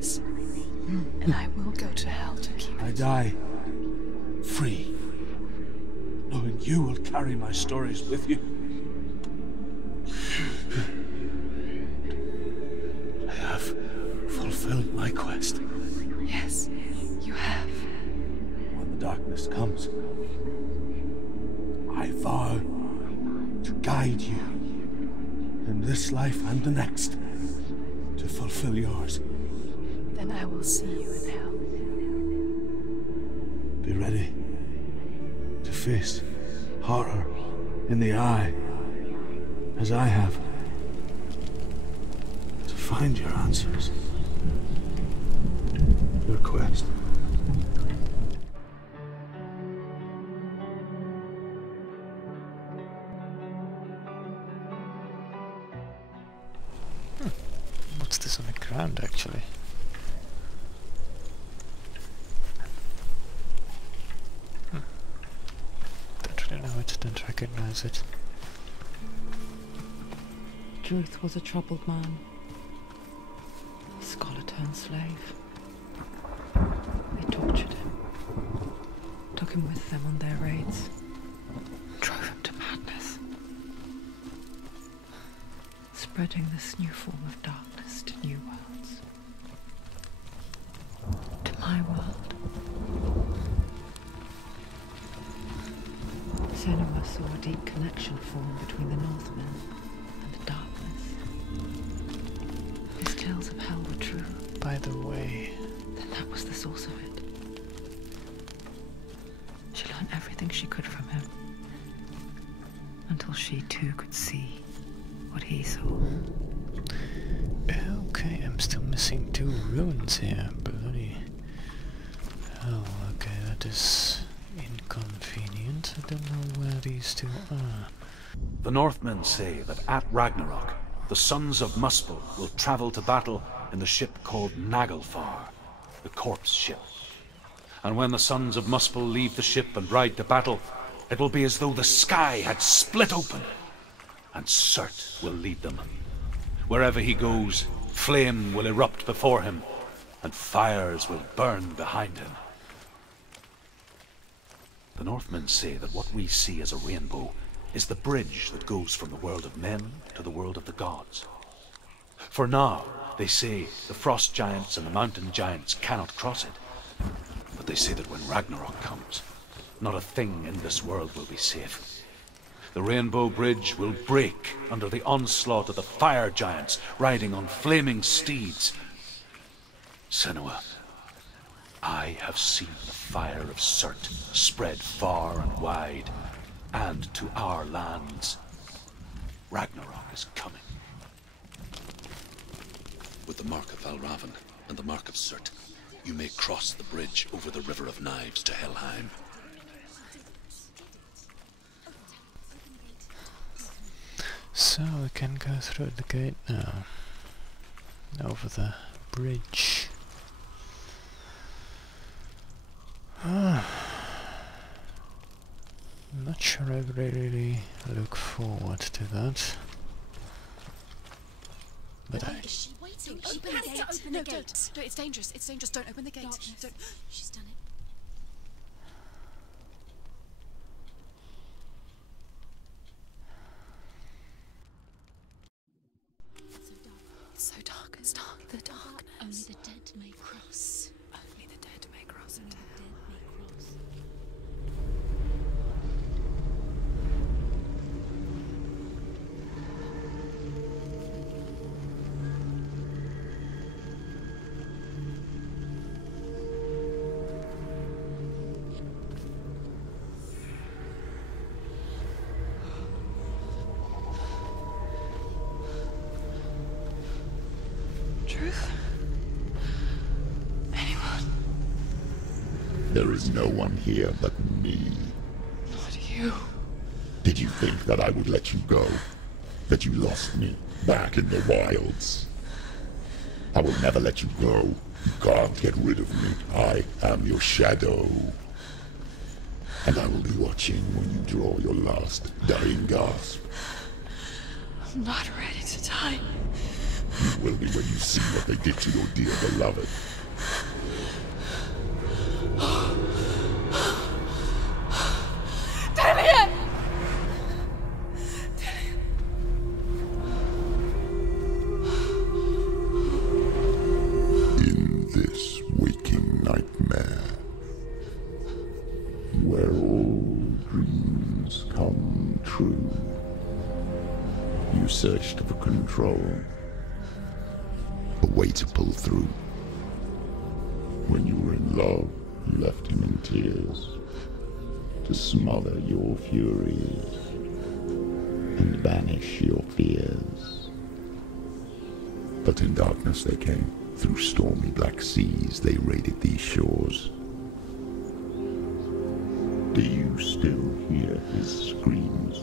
this. And I will go to hell to keep it. I die free, knowing you will carry my stories with you. I have fulfilled my quest. Yes, you have. When the darkness comes, I vow to guide you in this life and the next to fulfill yours. Then I will see you in hell. Be ready to face horror in the eye, as I have, to find your answers. Your quest. What's this on the ground, actually? Don't really know it, don't recognize it. Druth was a troubled man. A scholar turned slave. They tortured him. Took him with them on their raids. Drove him to madness. Spreading this new form of darkness to new worlds. To my world. Senua saw a deep connection form between the Northmen and the darkness. His tales of hell were true. By the way... Then that was the source of it. She learned everything she could from him. Until she too could see what he saw. Okay, I'm still missing 2 runes here. Bloody hell, okay, that is inconvenient. I don't know where these 2 are. The Northmen say that at Ragnarok, the sons of Muspel will travel to battle in the ship called Naglfar, the corpse ship. And when the sons of Muspel leave the ship and ride to battle, it will be as though the sky had split open, and Surt will lead them. Wherever he goes, flame will erupt before him, and fires will burn behind him. The Northmen say that what we see as a rainbow is the bridge that goes from the world of men to the world of the gods. For now, they say the frost giants and the mountain giants cannot cross it. But they say that when Ragnarok comes, not a thing in this world will be safe. The Rainbow Bridge will break under the onslaught of the fire giants riding on flaming steeds. Senua, I have seen the fire of Surt spread far and wide, and to our lands. Ragnarok is coming. With the mark of Valravan and the mark of Surt, you may cross the bridge over the River of Knives to Helheim. So we can go through the gate now. Over the bridge. I'm not sure I really look forward to that. But I... Is she waiting? Open the gate. Open the gate. No, it's dangerous. It's dangerous. Don't open the gate. Don't. She's done it. It's so dark. It's dark. The darkness. Only the dead may cross. Only the dead may cross into hell. Truth? Anyone? There is no one here but me. Not you. Did you think that I would let you go? That you lost me back in the wilds? I will never let you go. You can't get rid of me. I am your shadow. And I will be watching when you draw your last dying gasp. I'm not ready to die. You will be when you see what they did to your dear beloved. In this waking nightmare, where all dreams come true, you searched for control, a way to pull through. When you were in love, you left him in tears, to smother your furies and banish your fears. But in darkness they came, through stormy black seas they raided these shores. Do you still hear his screams?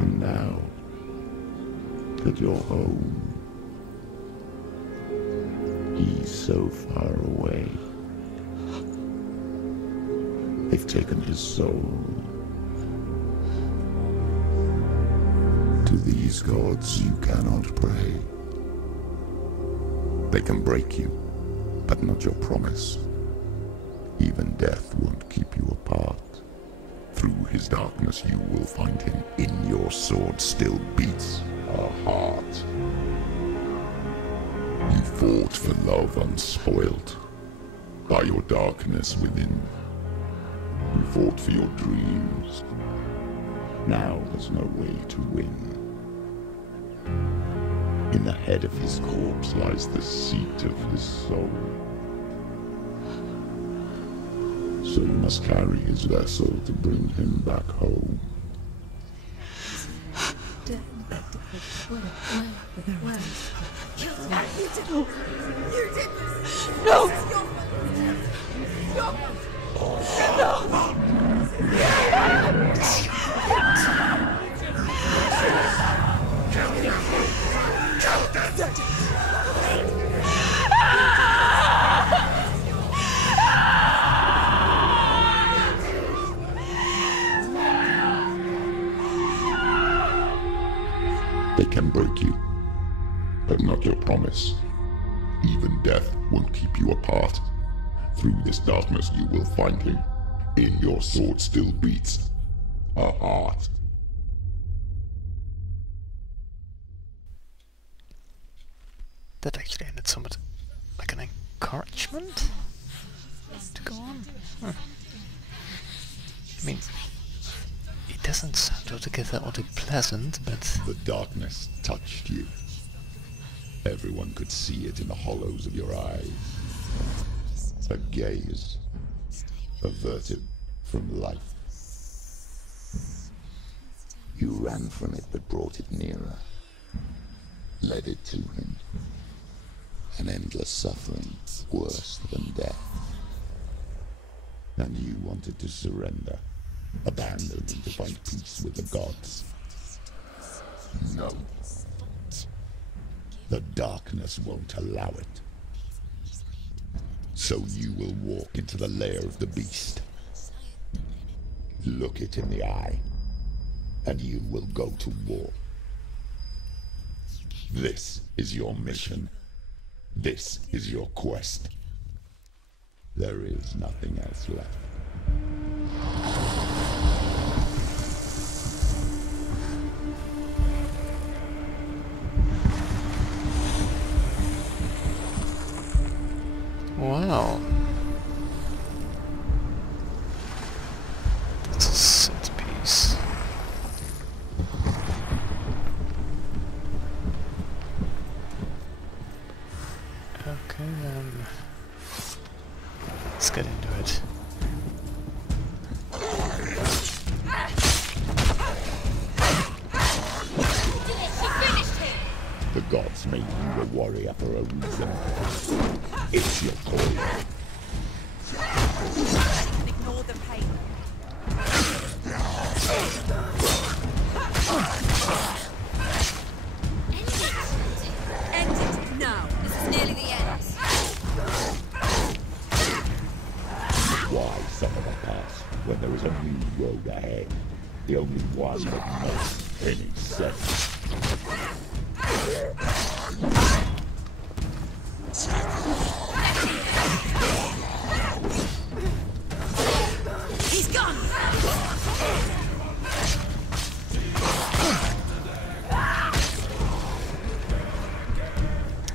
And now that you're home, he's so far away. They've taken his soul. To these gods you cannot pray. They can break you, but not your promise. Even death won't keep you apart. Through his darkness you will find him. In your sword still beats a heart. You fought for love unspoilt by your darkness within. You fought for your dreams. Now there's no way to win. In the head of his corpse lies the seat of his soul. So you must carry his vessel to bring him back home. They can break you, but not your promise. Even death won't keep you apart. Through this darkness you will find him. In your sword still beats a heart. That actually ended somewhat like an encouragement to go on. Huh. I mean, it doesn't sound altogether oddly pleasant, but... The darkness touched you. Everyone could see it in the hollows of your eyes. A gaze averted from life. You ran from it but brought it nearer. Led it to him. An endless suffering, worse than death. And you wanted to surrender. Abandon and to find peace with the gods. No. The darkness won't allow it. So you will walk into the lair of the beast. Look it in the eye, and you will go to war. This is your mission. This is your quest. There is nothing else left. Wow. That's a set piece. Okay then. Let's get into it. The gods made you a warrior for a reason. It's your calling. Ignore the pain. End it now. This is nearly the end. Why suffer the past when there is a new road ahead? The only one that knows. any sense. He's gone!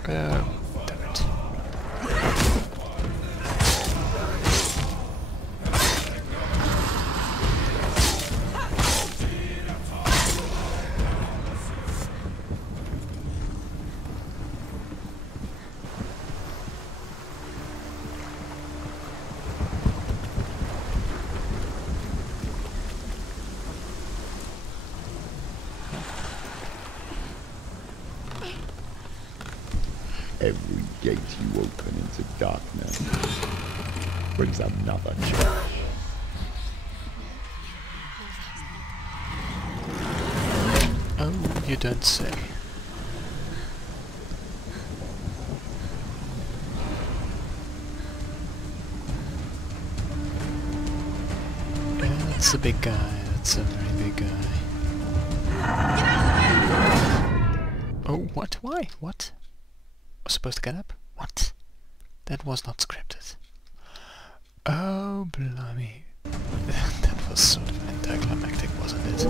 Damn it. Every gate you open into darkness brings another change. Oh, you don't say. Yeah, that's a big guy. That's a very big guy. Oh, what? Why? What? Was supposed to get up? What? That was not scripted. Oh, blimey. That was sort of anticlimactic, wasn't it?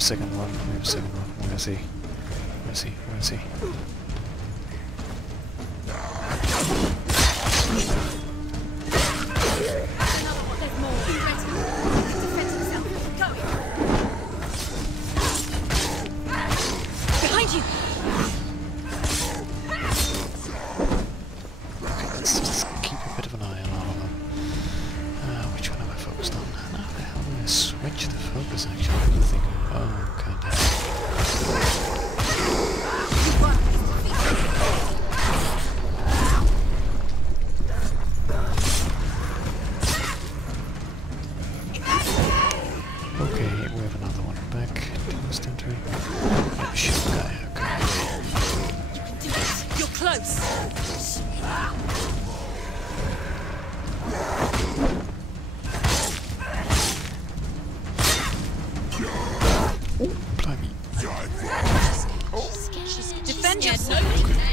Second one, we have a second one. Where is he? Where is he? Where is he? Behind you! Okay, let's just keep a bit of an eye on all of them. Which one am I focused on? How the hell do I switch the focus actually? I think. Oh, god damn. Okay, we have another one back. First entry. Yeah, shit guy, okay. You're close! Oh, blimey. Defend yourself!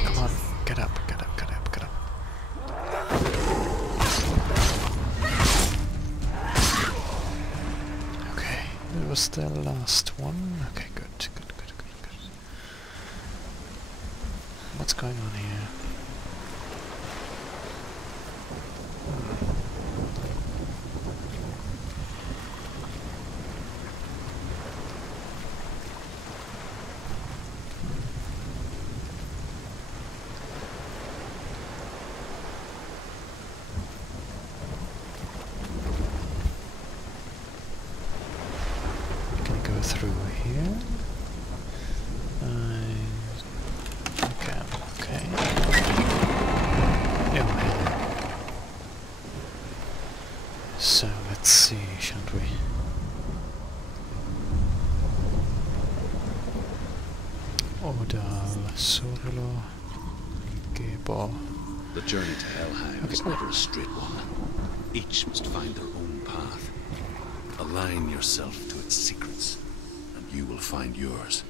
Come on, get up, get up, get up, get up. Okay, that was the last one. Okay, good, good, good, good, good. What's going on here? Through here. Okay, okay. Yeah, so let's see, shan't we? Odal, Sorlo, Gebo. The journey to Helheim is never a straight one. Each must find their own path. Align yourself to its secrets, and you will find yours.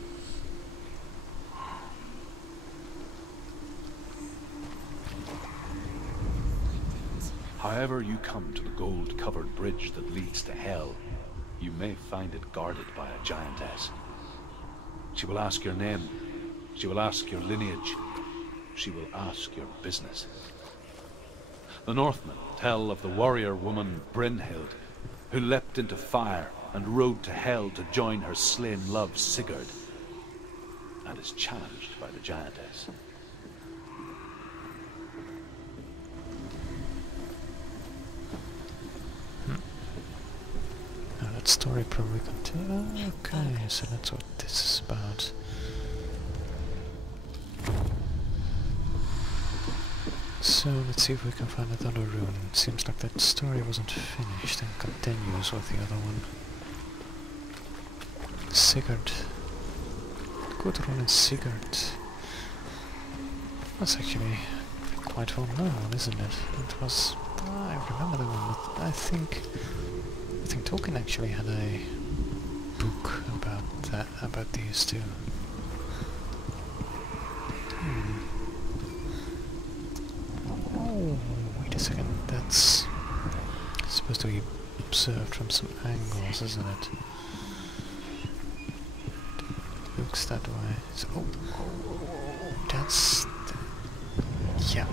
However you come to the gold-covered bridge that leads to Hell, you may find it guarded by a giantess. She will ask your name. She will ask your lineage. She will ask your business. The Northmen tell of the warrior woman Brynhild, who leapt into fire and rode to hell to join her slain love Sigurd, and is challenged by the giantess. Now that story probably continues. Okay, so that's what this is about. So let's see if we can find another rune. It seems like that story wasn't finished and continues with the other one. Sigurd. Good rune in Sigurd. That's actually quite well known, isn't it? It was... I remember the one, but I think Tolkien actually had a book about these two. Oh, wait a second, that's supposed to be observed from some angles, isn't it? It looks that way. So, that's... yeah.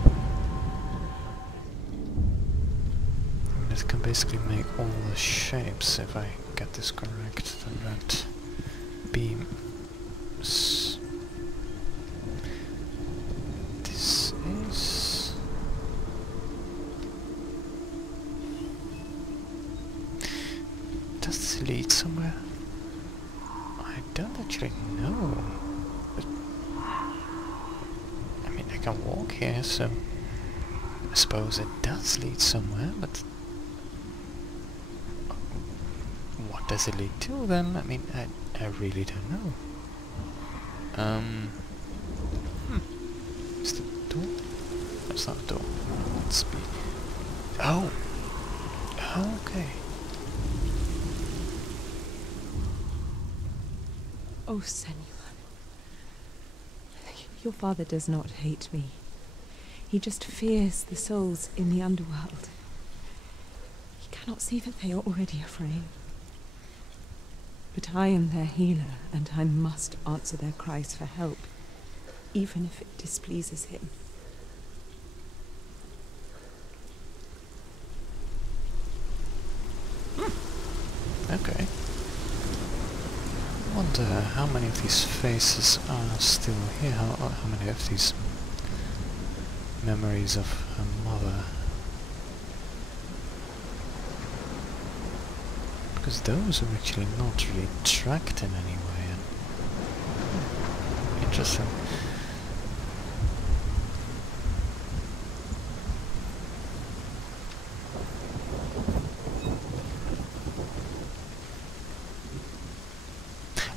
It can basically make all the shapes, if I get this correct, then that beam... This is... Does this lead somewhere? I don't actually know. But I mean, I can walk here, so I suppose it does lead somewhere, but what does it lead to then? I mean, I really don't know. Is that a door? That's not a door. Let's be... Oh! Okay. Oh, Senua. Your father does not hate me. He just fears the souls in the underworld. He cannot see that they are already afraid. But I am their healer, and I must answer their cries for help, even if it displeases him. Okay. I wonder how many of these faces are still here, how many of these memories of her mother. Because those are actually not really tracked in any way. And interesting.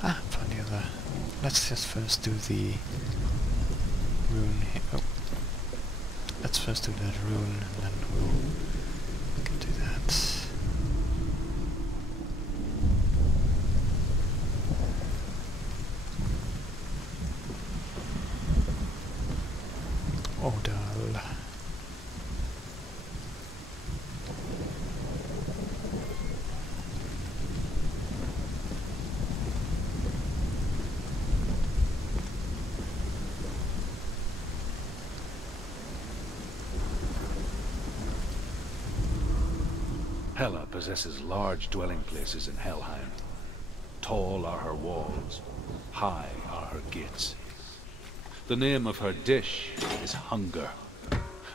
Ah, found the other. Let's just first do the rune here. Oh. Let's first do that rune, and then we can do that. Odal. Hela possesses large dwelling places in Helheim. Tall are her walls, high are her gates. The name of her dish is hunger.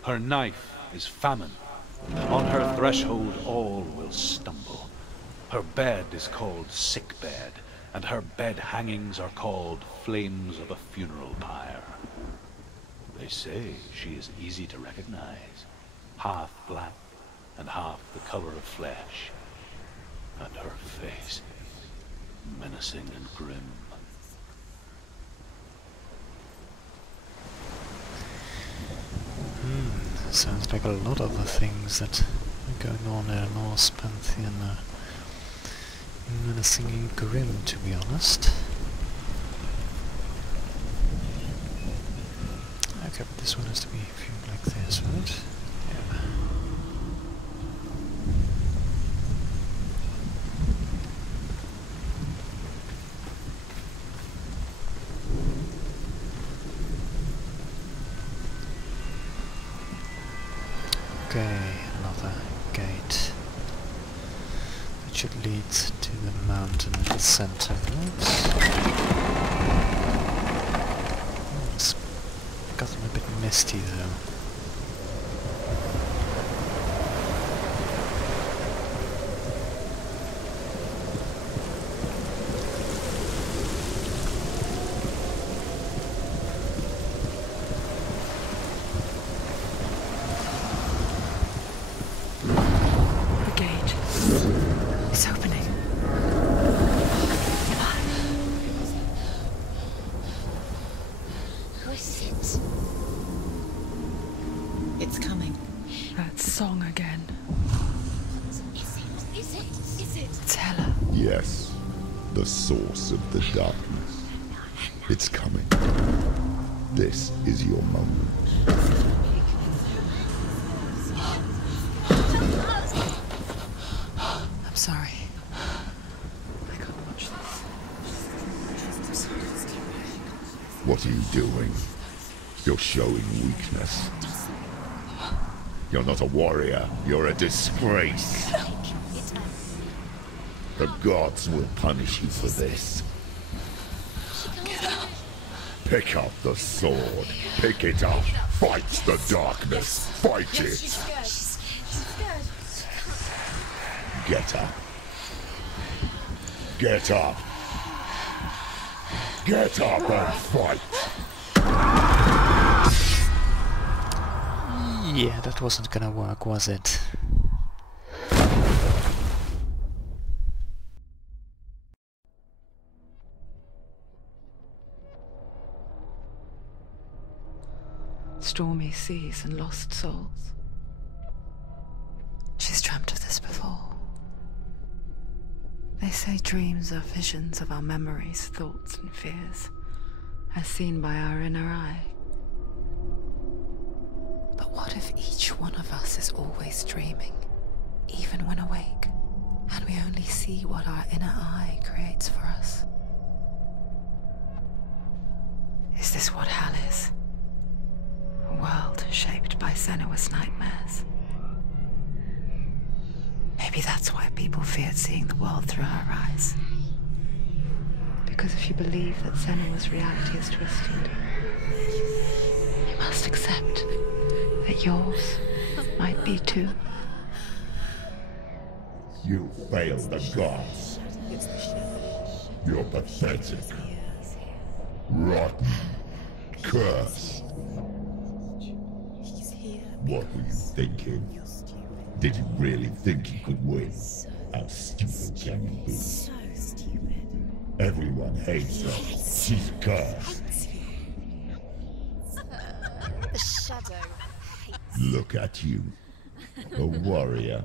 Her knife is famine. On her threshold all will stumble. Her bed is called sick bed, and her bed hangings are called flames of a funeral pyre. They say she is easy to recognize, half black and half the color of flesh, and her face menacing and grim. Sounds like a lot of the things that are going on in a Norse pantheon are menacing and grim, to be honest. Okay, but this one has to be viewed like this, right? Yeah. Okay, another gate. That should lead to the mountain in the center. Oops. It's gotten a bit misty though. It's coming. That song again. Is it? It's Hela. Yes, the source of the darkness. It's coming. This is your moment. I'm sorry. I can't watch this. What are you doing? You're showing weakness. You're not a warrior. You're a disgrace. The gods will punish you for this. Pick up the sword. Pick it up. Fight the darkness. Fight it. Get up. Get up. Get up and fight. Yeah, that wasn't gonna work, was it? Stormy seas and lost souls. She's dreamt of this before. They say dreams are visions of our memories, thoughts and fears, as seen by our inner eye. But what if each one of us is always dreaming, even when awake, and we only see what our inner eye creates for us? Is this what hell is? A world shaped by Senua's nightmares. Maybe that's why people feared seeing the world through her eyes. Because if you believe that Senua's reality is twisted, you must accept that yours might be too. You failed the gods. You're pathetic. Rotten. Cursed. What were you thinking? Did you really think you could win? How stupid can you be? So stupid. Everyone hates her. She's cursed. The shadow hates. Look at you. A warrior.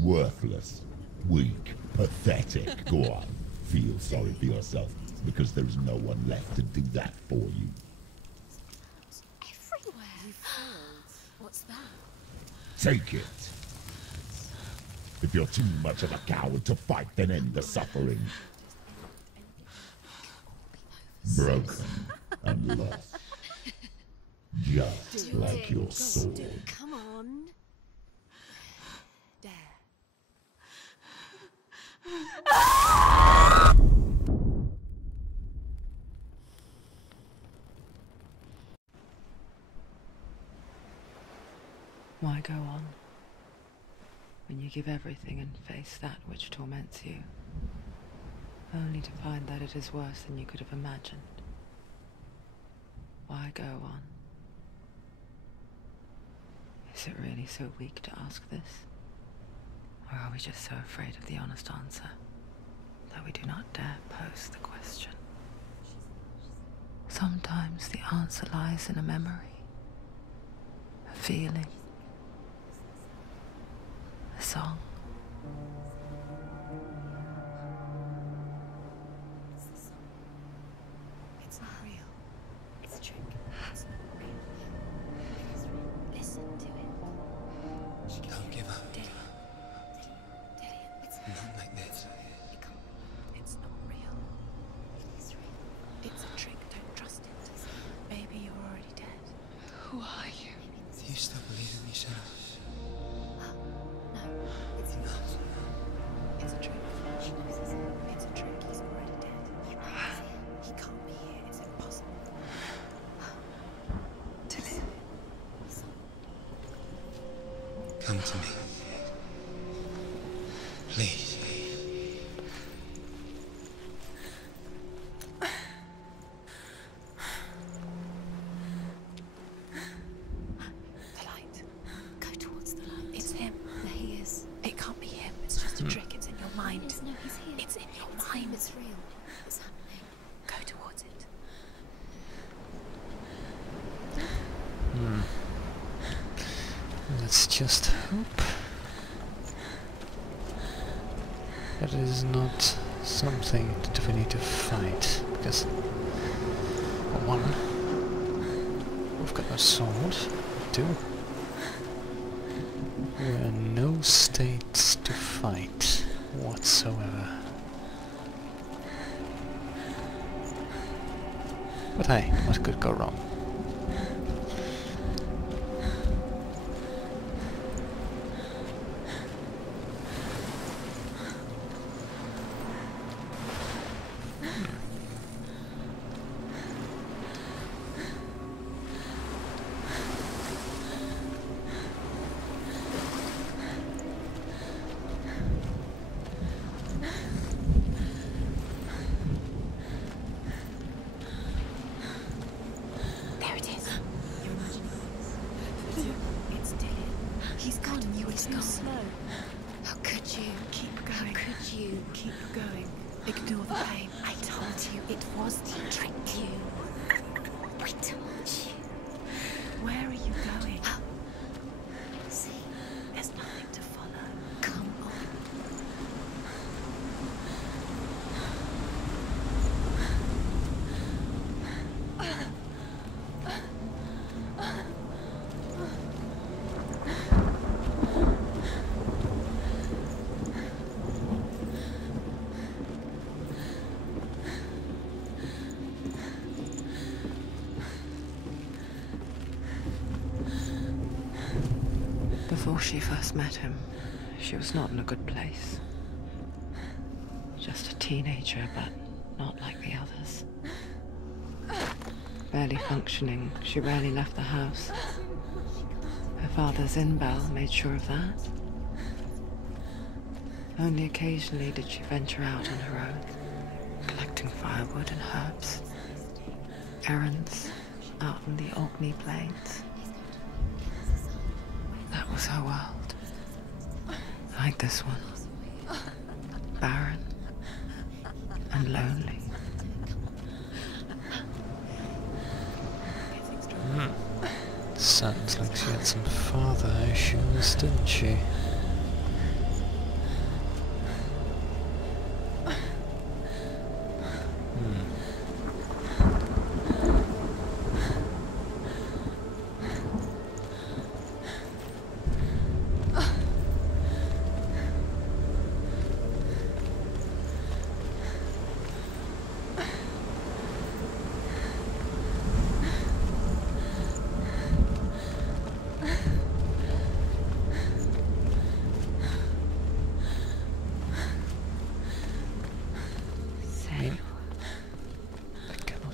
Worthless. Weak. Pathetic. Go on. Feel sorry for yourself, because there is no one left to do that for you. Everywhere. You failed. What's that? Take it. If you're too much of a coward to fight, then end the suffering. Broken and lost. Just like your sword. Come on. Dare. Why go on, when you give everything and face that which torments you, only to find that it is worse than you could have imagined? Why go on? Is it really so weak to ask this? Or are we just so afraid of the honest answer that we do not dare pose the question? Sometimes the answer lies in a memory, a feeling, a song. It's not real. It's a trick. It's not real. It is real. Listen to it. Don't give up. Daddy. It's Not like this. It's not real. It is real. It's a trick. Don't trust it. Baby, you're already dead. Who are you? Do you still believe in me, Senua? come to me. Please. The light. Go towards the light. It's him. There he is. It can't be him. It's just a trick. It's in your mind. No, he's here. It's in your mind. It's real. It's happening. Go towards it. Let's just hope that it is not something that we need to fight, because for one, we've got no sword, two, we're in no state to fight whatsoever. But hey, what could go wrong? There it is. You're imagining it. It's dead. He's gone. You were too slow. How could you? Keep going. How could you? Keep going. Ignore the pain. I told you it was to trick you. I told you. Where are you going? See, there's nothing to follow. Come on. Before she first met him, she was not in a good place. Just a teenager, but not like the others. Barely functioning, she rarely left the house. Her father's in-bell made sure of that. Only occasionally did she venture out on her own, collecting firewood and herbs. Errands out in the Orkney Plains. That was her world. Like this one. Barren and lonely. Sounds like she had some father issues, didn't she?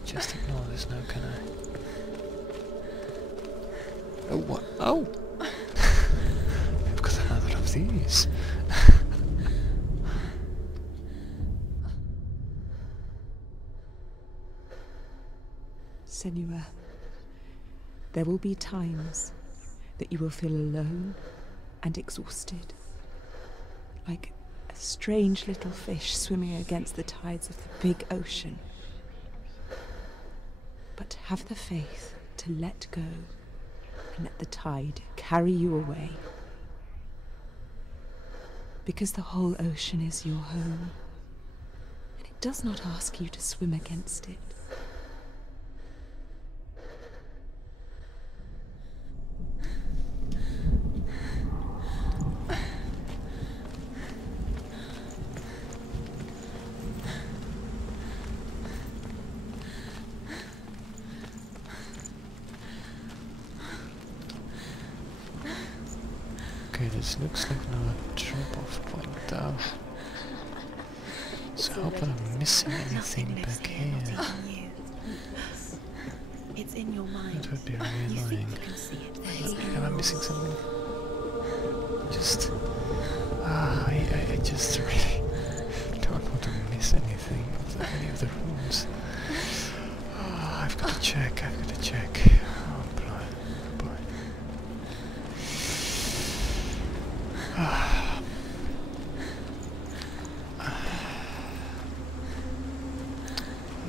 Just ignore this now, can I? Oh, what? Oh! We've got another of these. Senua, there will be times that you will feel alone and exhausted, like a strange little fish swimming against the tides of the big ocean. But have the faith to let go and let the tide carry you away. Because the whole ocean is your home, and it does not ask you to swim against it. Okay, this looks like another drop-off point though. So I hope I'm not missing anything back here. It's in your mind. That would be really annoying. Am I missing something? Just... I just really don't want to miss anything of any of the rooms. I've got to check, Oh boy.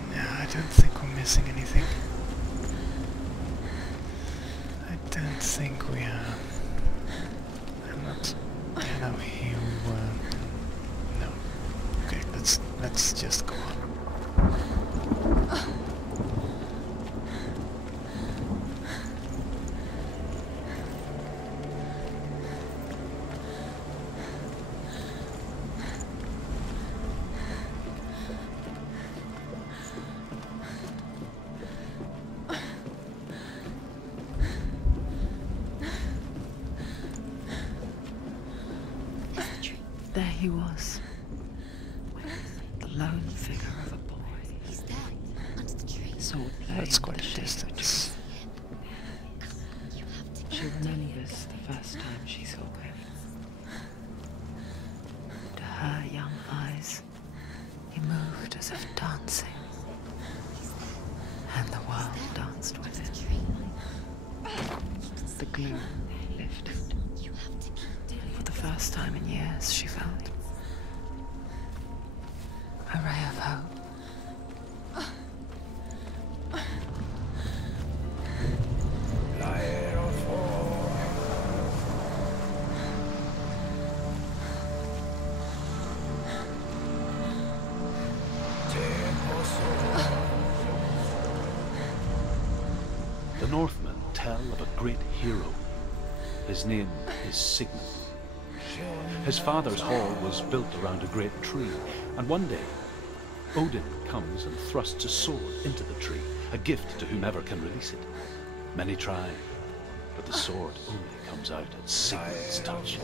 No, I don't think we're missing anything. I don't think we are. I'm not... No, here we were. No. Okay, let's just go on. There he was, the lone figure of a boy. He's there, under the tree. Sword blade That's in quite the a shade of distance. You have to She remembers the first time she saw him. To her young eyes, he moved as if dancing, and the world danced with him. The gloom lifted. You have to keep doing For the first time in years, she felt a ray of hope. The Northmen tell of a great hero. His name is Sigmund. His father's hall was built around a great tree, and one day Odin comes and thrusts a sword into the tree, a gift to whomever can release it. Many try, but the sword only comes out at Sigmund's touch.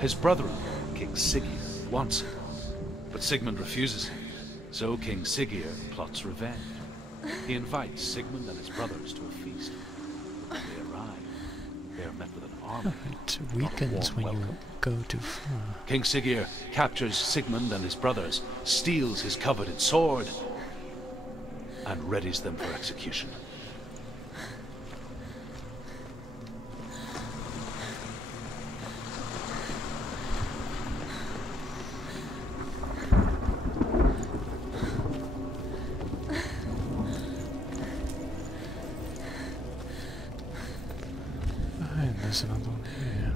His brother-in-law, King Siggeir, wants it, but Sigmund refuses him, so King Siggeir plots revenge. He invites Sigmund and his brothers to a feast. When they arrive, they are met with an army. It weakens when you go too far. King Siggeir captures Sigmund and his brothers, steals his coveted sword, and readies them for execution. And there's another one here.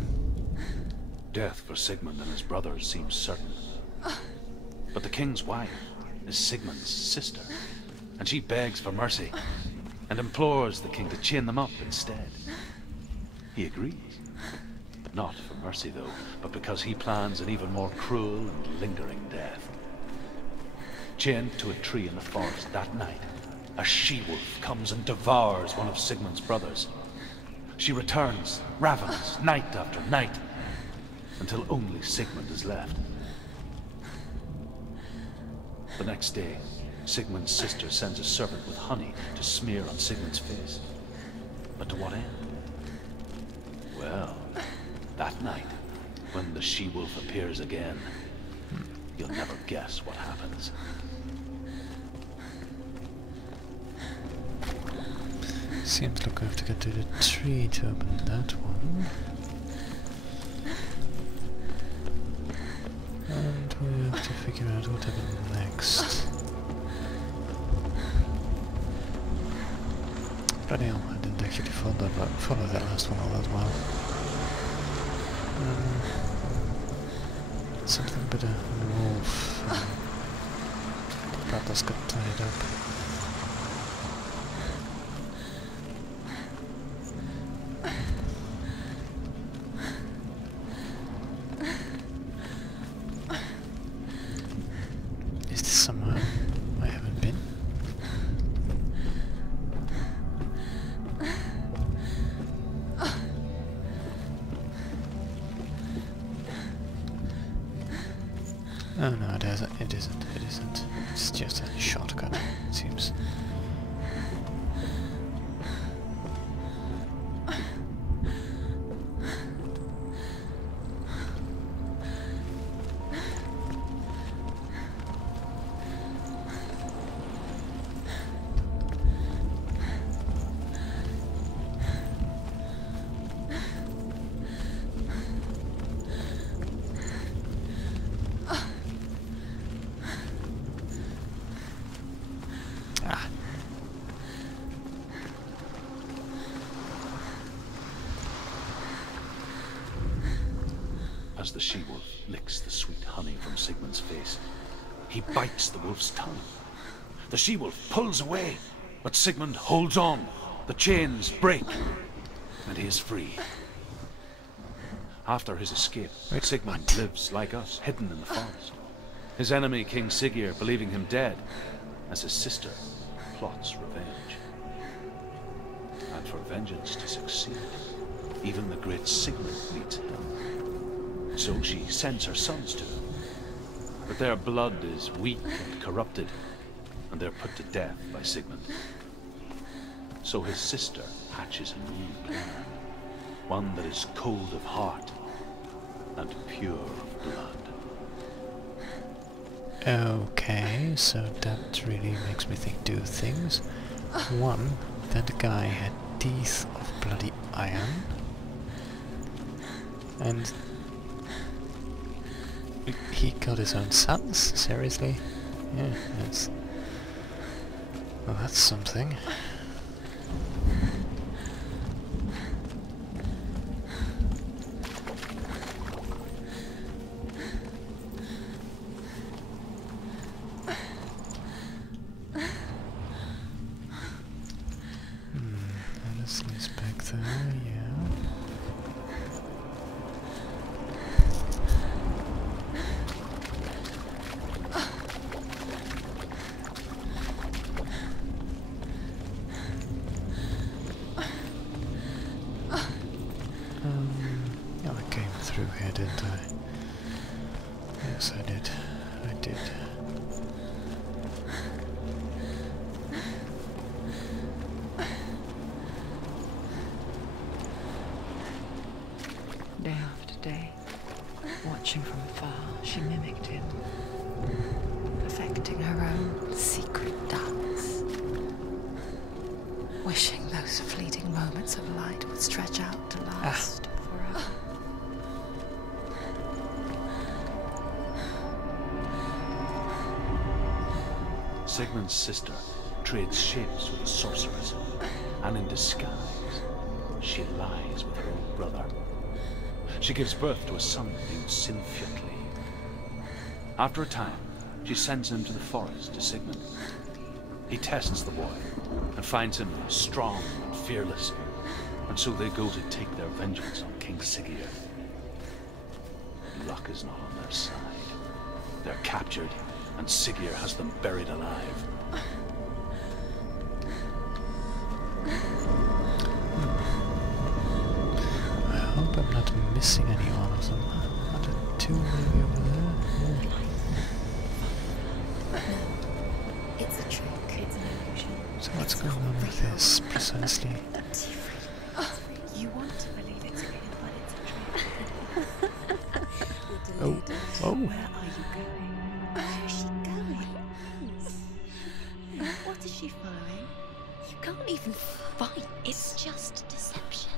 Death for Sigmund and his brothers seems certain. But the king's wife is Sigmund's sister, and she begs for mercy and implores the king to chain them up instead. He agrees. Not for mercy, though, but because he plans an even more cruel and lingering death. Chained to a tree in the forest that night, a she-wolf comes and devours one of Sigmund's brothers. She returns, ravenous, night after night, until only Sigmund is left. The next day, Sigmund's sister sends a servant with honey to smear on Sigmund's face. But to what end? Well, that night, when the she-wolf appears again, you'll never guess what happens. Seems like we have to get to the tree to open that one. And we have to figure out what happens next. Bloody hell, I didn't actually follow that last one all that well. Something about a wolf. Brothers got tied up. Is this somewhere I haven't been? Oh no, it isn't. It isn't. It's just a shortcut, it seems. as the she-wolf licks the sweet honey from Sigmund's face. He bites the wolf's tongue. The she-wolf pulls away, but Sigmund holds on. The chains break, and he is free. After his escape, Sigmund lives like us, hidden in the forest. His enemy, King Siggeir, believing him dead, as his sister plots revenge. And for vengeance to succeed, even the great Sigmund needs help. So she sends her sons to him. But their blood is weak and corrupted, and they're put to death by Sigmund. So his sister hatches a new plan, one that is cold of heart and pure of blood. Okay, so that really makes me think two things. One, that the guy had teeth of bloody iron. And he killed his own sons? Seriously? Yeah, that's... well, that's something. Alice back there, yeah. Yeah, I came through here, didn't I? Yes, I did. I did. Day after day, watching from afar, she mimicked him, perfecting her own secret dance, wishing those fleeting moments of light would stretch out to last forever. Sigmund's sister trades shapes with a sorceress, and in disguise, she lies with her own brother. She gives birth to a son named Sinfjotli. After a time, she sends him to the forest to Sigmund. He tests the boy and finds him strong and fearless, and so they go to take their vengeance on King Siggeir. Luck is not on their side. They're captured, and Siggeir has them buried alive. I hope I'm not missing any one of them. Are there two maybe over there? It's a trick. It's an illusion. So what's going on with this, precisely? You want to believe it's real, but it's a trick. Oh, oh. Where are you going? Where is she going? What is she following? You can't even fight. It's just deception.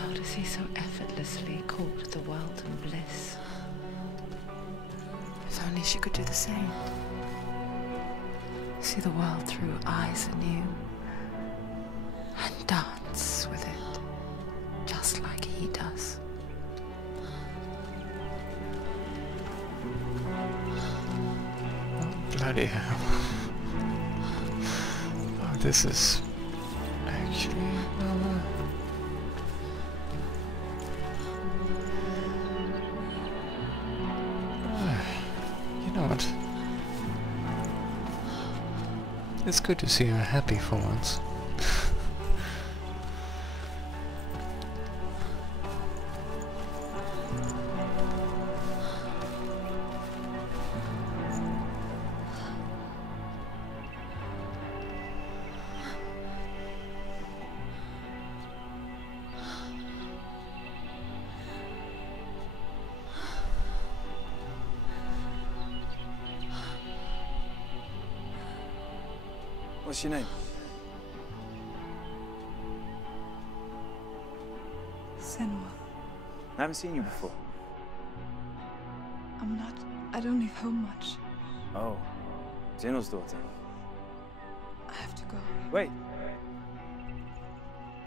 How does he so effortlessly court the world and bliss? If only she could do the same. See the world through eyes anew and dance with it, just like he does. Bloody hell. Oh, this is actually you know what? It's good to see her happy for once. What's your name? Senua, I haven't seen you before. I don't leave home much. Oh, Zeno's daughter. I have to go. Wait.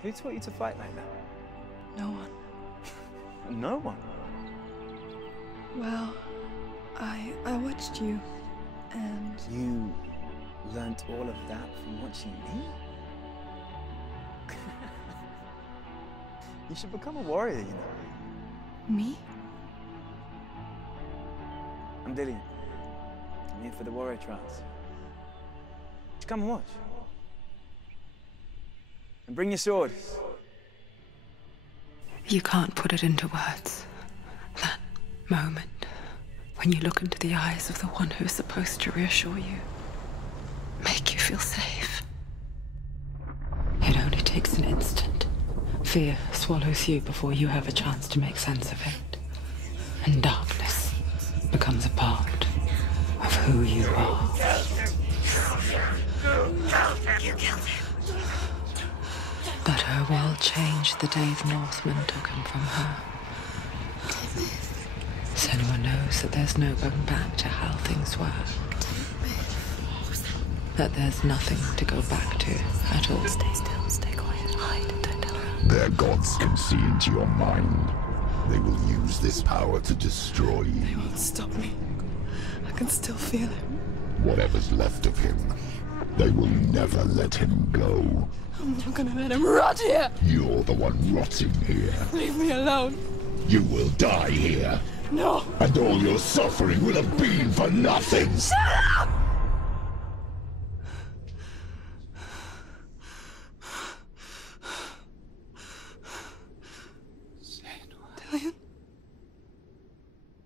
Who taught you to fight like that? No one. No one? Well, I watched you, and You learnt all of that from watching me? You should become a warrior, you know. me? I'm Dillian. I'm here for the warrior trials. Just come and watch. And bring your sword. You can't put it into words. That moment when you look into the eyes of the one who is supposed to reassure you, make you feel safe. It only takes an instant. Fear swallows you before you have a chance to make sense of it. And darkness becomes a part of who you are. You killed him. But her world changed the day the Northmen took him from her. Senua knows that there's no going back to how things were. That there's nothing to go back to at all. Stay still, stay quiet, hide, don't tell her. Their gods can see into your mind. They will use this power to destroy you. They won't stop me. I can still feel him. Whatever's left of him, they will never let him go. I'm not gonna let him rot here. You're the one rotting here. Leave me alone. You will die here. No. And all your suffering will have been for nothing. Shut up! Dillian?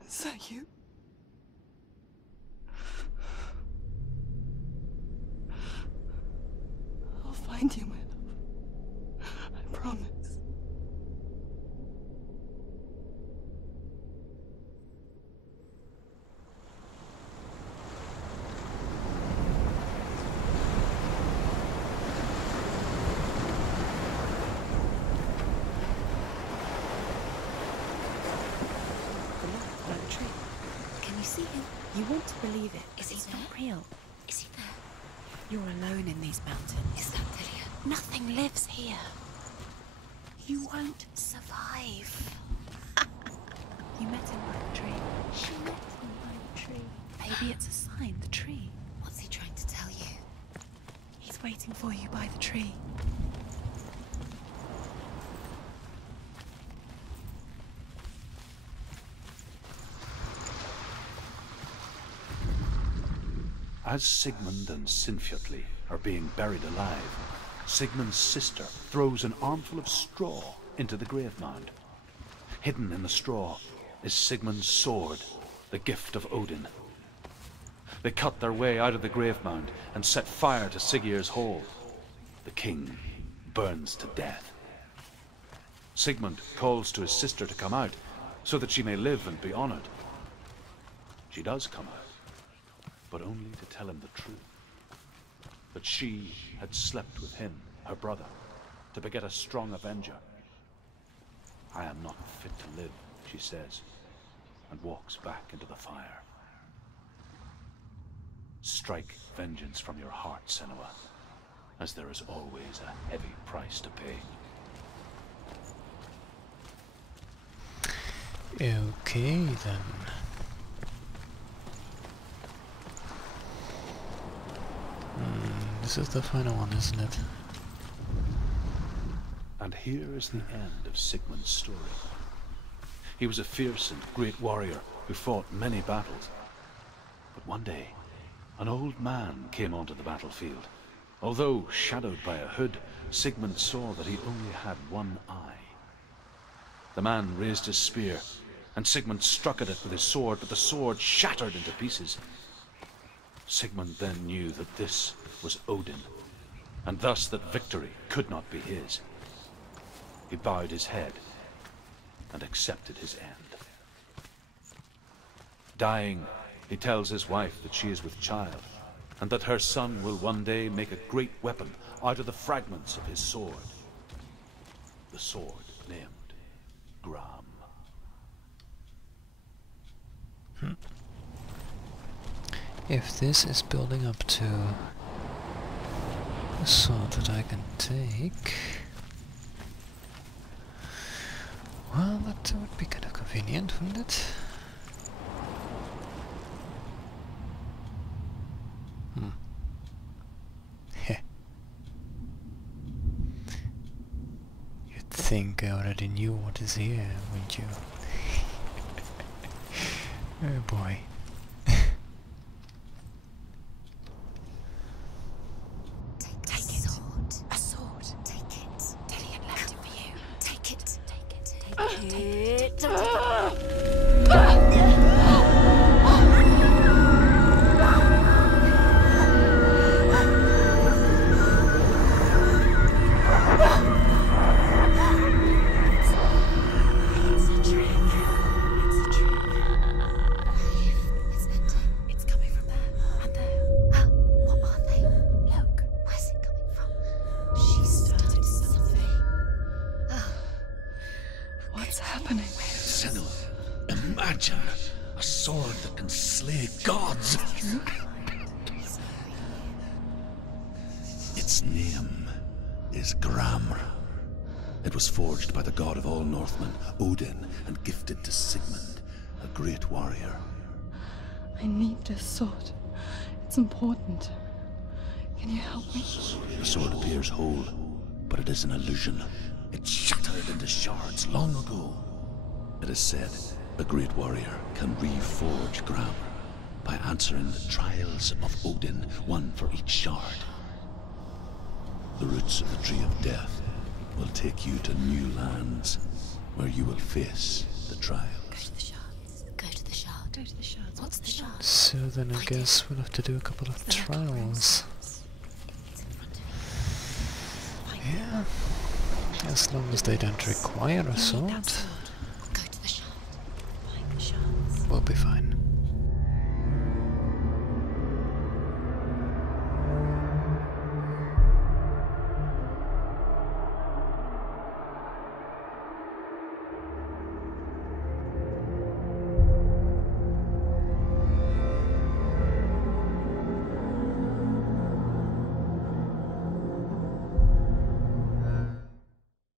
Is that you? I'll find you, my love. I promise. Can you see him? You want to believe it. Is he not real? Is he there? You're alone in these mountains. Is that Dillian? Nothing lives here. You won't survive. You met him by the tree. She met him by the tree. Maybe it's a sign, the tree. What's he trying to tell you? He's waiting for you by the tree. As Sigmund and Sinfjotli are being buried alive, Sigmund's sister throws an armful of straw into the grave mound. Hidden in the straw is Sigmund's sword, the gift of Odin. They cut their way out of the grave mound and set fire to Siggeir's hall. The king burns to death. Sigmund calls to his sister to come out so that she may live and be honored. She does come out, but only to tell him the truth. That she had slept with him, her brother, to beget a strong avenger. I am not fit to live, she says, and walks back into the fire. Strike vengeance from your heart, Senua, as there is always a heavy price to pay. Okay, then. This is the final one, isn't it? And here is the end of Sigmund's story. He was a fierce and great warrior who fought many battles. But one day, an old man came onto the battlefield. Although shadowed by a hood, Sigmund saw that he only had one eye. The man raised his spear, and Sigmund struck at it with his sword, but the sword shattered into pieces. Sigmund then knew that this was Odin, and thus that victory could not be his. He bowed his head and accepted his end. Dying, he tells his wife that she is with child, and that her son will one day make a great weapon out of the fragments of his sword. The sword named Gram. If this is building up to a sword that I can take, well, that would be kind of convenient, wouldn't it? think I already knew what is here, wouldn't you? Oh boy. Take it. A sword. Take it. Dillian left it for you. Take it. Take it. Take it. Don't take it. Imagine a sword that can slay gods. Its name is Gramr. It was forged by the god of all Northmen, Odin, and gifted to Sigmund, a great warrior. I need this sword. It's important. Can you help me? The sword appears whole, but it is an illusion. It shattered into shards long ago. It is said a great warrior can reforge Gramr by answering the trials of Odin, one for each shard. The roots of the Tree of Death will take you to new lands where you will face the trials. Go to the shards. Go to the shard. Go to the shards. What's the shard? So then I guess we'll have to do a couple of trials. Yeah. As long as they don't require a sword, Go to the shard. Find the shards. we'll be fine.